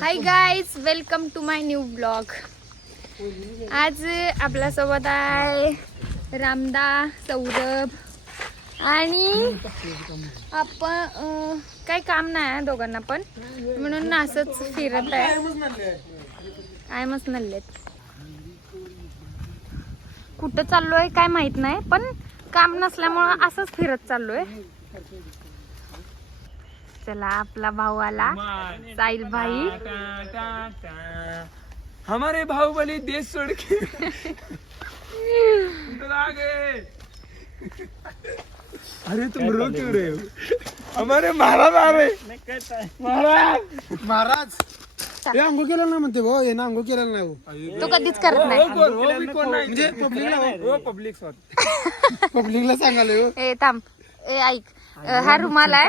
High guys, welcome to my new blog. आज आपल्यासोबत आहे रामदा, सौरभ आणि आपण काही काम नाही आहे दोघांना पण, म्हणून असंच फिरत आहे. काय मस्त नल्लेत. कुठं चाललोय काय माहित नाही, पण काम नसल्यामुळं असंच फिरत चाललोय. चला, आपला भाऊ आला, साहिल भाई. हमारे बाहुबली देश छोड़ के आ गए. अरे तुम रो क्यों रहे हो? हमारे महाराज आ रहे. महाराज हे अंघोळ केलेलं नाही म्हणते भाऊ, हे ना अंघोळ केलेलं नाही भाऊ. तो कधीच करत नाही. म्हणजे पब्लिकला पब्लिकला सांगाले हो. ए थांब, ए ऐक, हा रुमाल आहे.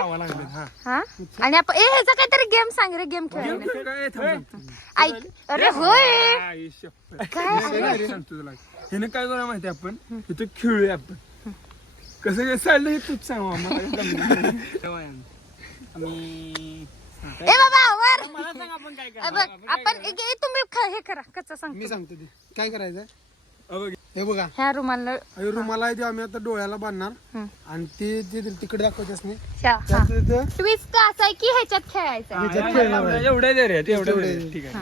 हा, आणि आपण ह्याचा काहीतरी गेम सांग रे. गेम खेळायला ऐक. अरे होय, काय हिने काय करा माहिती आपण इथं खेळूया. आपण कसं काय चाललं हे तूच सांग आम्हाला. ए बाबा वर आपण तुम्ही हे करा. कच्चा सांग. मी सांगतो ते काय करायचं. अबघ, हे बघा, ह्या रुमाल रुमाला आहे ते आम्ही आता डोळ्याला बांधणार आणि ते तिकडे दाखवायचंच नाही. ट्विस्ट असं आहे की ह्याच्यात खेळायचं. ह्याच्यात खेळणार आहे. एवढे दे रे, एवढे. एवढे ठीक आहे.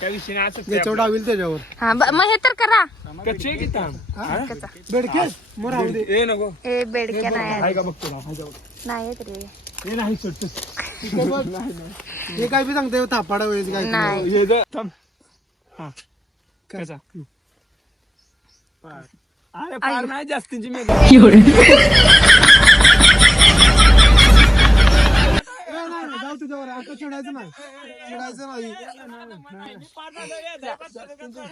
त्या विषयी असं ज्याच्यावर डावील त्याच्यावर हा, मग हे तर करा. कच्चे की ताम कच्चा. बेडके मग राहू दे. ए नको. ए बेडक्या नाही हाय आहेत. का बघतो ना, हाय का बघ. नाही आहेत रे. हे नाही सुट्ट. हे काय बी सांगते थापाडा वेळेस काय नाही. हे दे थांब. हा कसा अरे पार नाही जास्तीची मी जाऊ तुझ्यावर आता चिडायचं नाही.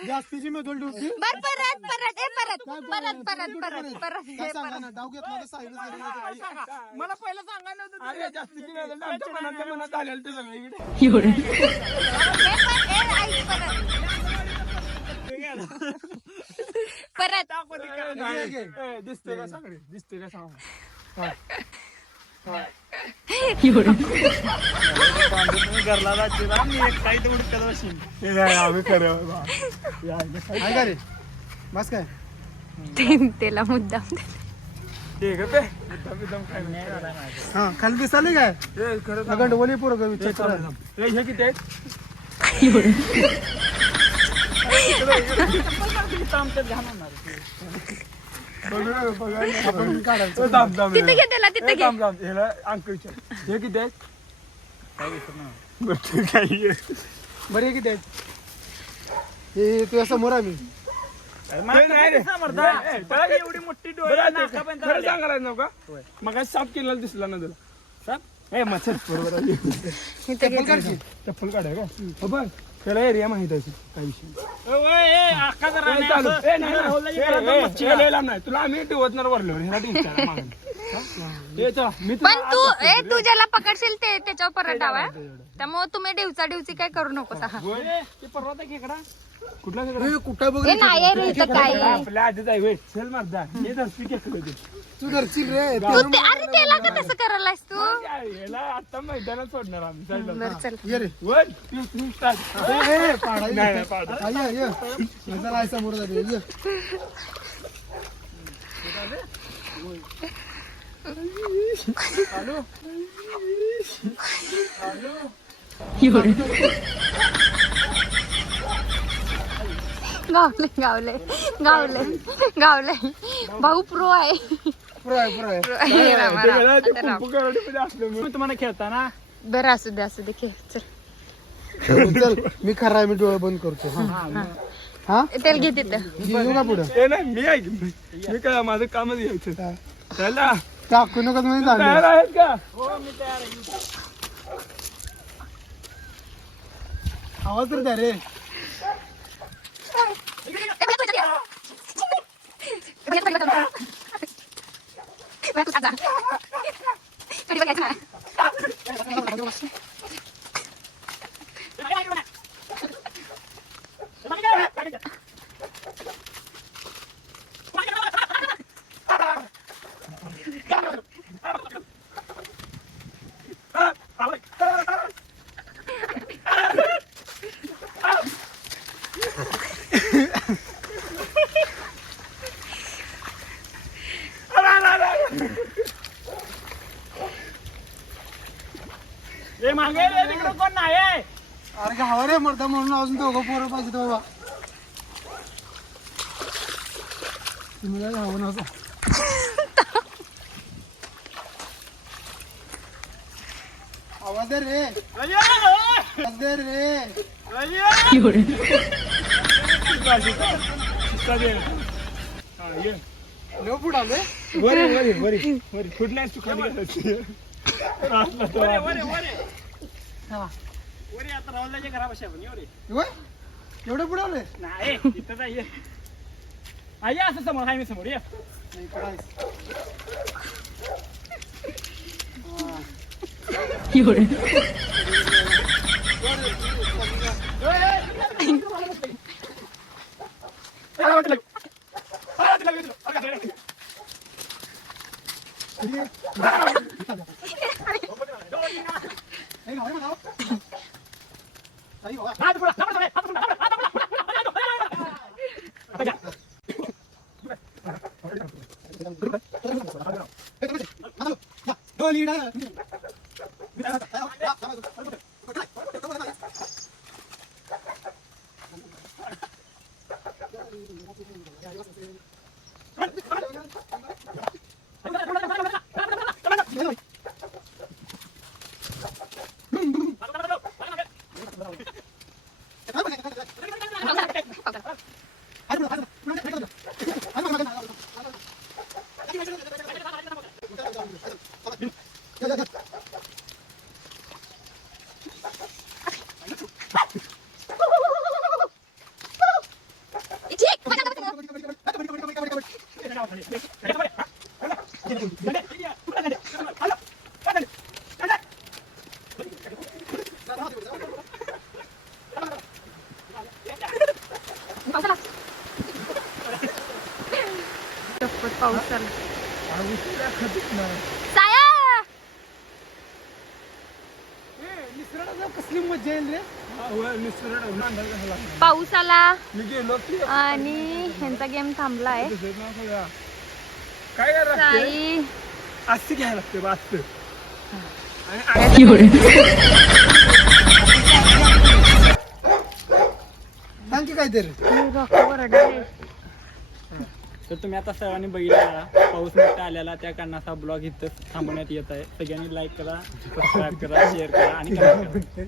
जास्तीची मेथोल ड्युटी बर परत परत ए परत परत परत परत परत काय सांगा ना. डाव घेतला तर साईडच मला पहिलं सांगा नव्हतं. अरे जास्तीची मेथोल आमच्या मनात आलेलं ते सगळं परत दिसते का सगळे दिसते का सांग. काय का रे बस काय त्याला मुद्दाम हा खाली दिसाले काय गंडवली पोरग विचार. हे किती आहेत? आपण काढायचं. तिथे घे त्याला, तिथे घे. अंक विचार हे किती आहेत? बरे किती आहेत? हे तुझ्या समोर आम्ही एवढी मोठी सांगायला नव्हता मग साफ केलेला दिसला ना तुला. साफ मच्छर बरोबर चप्पल काढाय का बघ. त्याला एरिया माहित आहे काय विषय नाही. तुला आम्ही दिवसणार वरलो पण तू ज्याला पकडशील ते त्याच्यावर परत डाव आहे. त्यामुळे तुम्ही डिवचा डिवची काय करू नको. परवा खेकडा कुठला कुठं बघ हे नाही रे इथं काय. आपल्या आधीच आहे वेट चल मारदा हे धरती खेकडे तू धरशील रे. अरे त्याला का तसं करायलास तू. याला आता मैदानात सोडणार आम्ही. बरं चल. ये रे वन टू थ्री स्टार्ट. पाडायचं समोर जाते. ये. गावले गावले गावले गावले. भाऊ प्रो आहे. तुम्हाला खेळताना बरं असू दे असू दे खेळ. चल चल मी खरा आहे. मी डोळे बंद करतो. हा त्याला घे तिथं. येऊ का पुढं. हे नाही मी ऐक मी काय माझं कामच घ्यायचं. चला टाकू नका तुम्ही. तयार आहेत का? आवाज तर द्या रे. अरे गावा रे मरता म्हणून अजून दोघं पोरं पाहिजे बाबा. तुम्ही काय गावा नव्हता. आवाज दे रे. आवाज दे रे. लय पुढे आले. वरी फुटल्यास तू खाली घालायची. होय? एवढं पुढे आले. नाही इथं जाय आई असं समोर हाय मी समोर ये नाही इकडं आहेस. नाही गावा रे मला. काही बाबा. पाऊस आला. साया कसली मजा येईल रे. पाऊस आला मी गेलो की आणि ह्यांचा गेम थांबलाय. काय करायला लागते साई आस्ती घ्यायला लागते बा आस्ती. सांग की काहीतरी. वरडाले. तर तुम्ही आता सर्वांनी बघितला पाऊस मोठा आलेला त्या कारणाचा ब्लॉग इथं थांबवण्यात येत आहे. सगळ्यांनी लाईक करा, सबस्क्राईब करा, शेअर करा आणि कमेंट करा.